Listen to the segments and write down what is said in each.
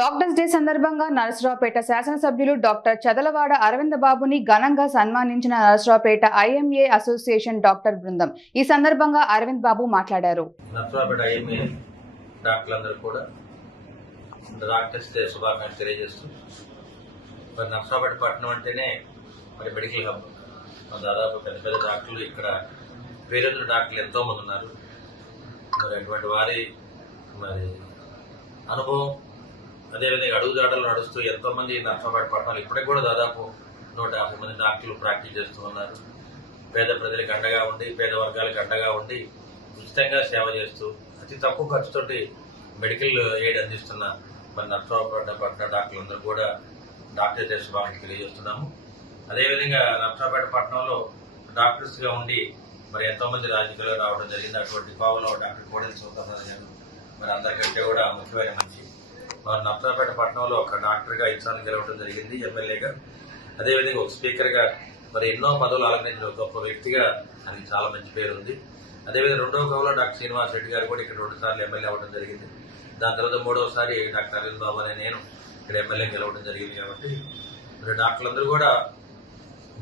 Doctors day సందర్భంగా నరసరావుపేట శాసనసభ్యులు doctor Chadalavada Aravinda బాబుని ఘనంగా సన్మానించిన నరసరావుపేట ఐఎంఏ అసోసియేషన్ డాక్టర్ బృందం. ఈ సందర్భంగా అరవింద్ బాబు మాట్లాడారు. పట్టణం అంటేనే మరి మెడికల్ హబ్. దాదాపు పెద్ద పెద్ద డాక్టర్లు ఇక్కడ డాక్టర్లు ఉన్నారు. మరి అటువంటి వారి మరి అనుభవం అదేవిధంగా అడుగుజాడలు నడుస్తూ ఎంతో మంది నర్సరాపేట పట్టణాలు ఇప్పటికి కూడా దాదాపు నూట యాభై మంది డాక్టర్లు ప్రాక్టీస్ చేస్తూ ఉన్నారు. పేద ప్రజలకు అండగా ఉండి పేద వర్గాలకు అండగా ఉండి ఉచితంగా సేవ చేస్తూ అతి తక్కువ ఖర్చుతోటి మెడికల్ ఎయిడ్ అందిస్తున్న మన నర్సరావుపేట పట్టణ డాక్టర్లందరూ కూడా డాక్టర్ డే వాళ్ళకి తెలియజేస్తున్నాము. అదేవిధంగా నర్సరావుపేట పట్టణంలో డాక్టర్స్గా ఉండి మరి ఎంతోమంది రాజకీయాలు రాజకీయాల్లో రావడం జరిగింది. అటువంటి భావంలో డాక్టర్ కోడెల శివప్రసాద్ గారు మరి అందరికంటే కూడా ముఖ్యమైన మంచి మరి నర్సరావుపేట పట్టణంలో ఒక డాక్టర్గా ఇన్సాన్ గెలవడం జరిగింది ఎమ్మెల్యేగా అదేవిధంగా ఒక స్పీకర్గా మరి ఎన్నో పదవులు అలంకరించిన గొప్ప వ్యక్తిగా ఆయనకి చాలా మంచి పేరు ఉంది. అదేవిధంగా రెండవ కవులో డాక్టర్ శ్రీనివాస్ రెడ్డి గారు కూడా ఇక్కడ రెండుసార్లు ఎమ్మెల్యే అవ్వడం జరిగింది. దాని తర్వాత మూడవసారి డాక్టర్ అరవింద్ బాబు అనే నేను ఇక్కడ ఎమ్మెల్యే గెలవడం జరిగింది కాబట్టి మరి డాక్టర్లందరూ కూడా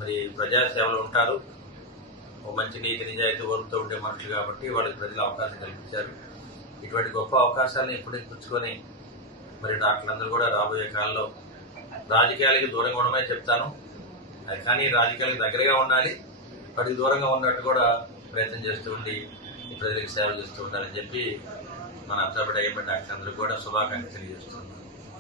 మరి ప్రజాసేవలో ఉంటారు. ఒక మంచి నీతి నిజాయితీ ఓర్పుతో ఉండే మనుషులు కాబట్టి వాళ్ళకి ప్రజలు అవకాశం కల్పించారు. ఇటువంటి గొప్ప అవకాశాలను ఇప్పుడే పుచ్చుకొని మరి డాక్టర్లందరూ కూడా రాబోయే కాలంలో రాజకీయాలకి దూరంగా ఉండమని చెప్తాను. కానీ రాజకీయాలకు దగ్గరగా ఉండాలి. వాటికి దూరంగా ఉన్నట్టు కూడా ప్రయత్నం చేస్తూ ఉండి ప్రజలకు సేవ చేస్తూ ఉండాలని చెప్పి మన అత్తపడి అయ్యే డాక్టర్ అందరూ కూడా శుభాకాంక్షలు చేస్తున్నాను